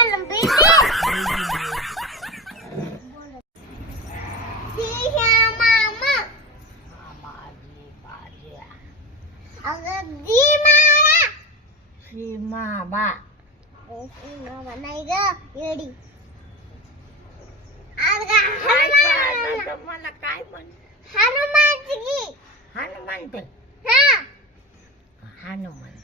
मला बेबी मामा अगं दी माया सीमा बा मामा नाही ग येडी मला काय म्हण हनुमानची हनुमान ते हा हनुमान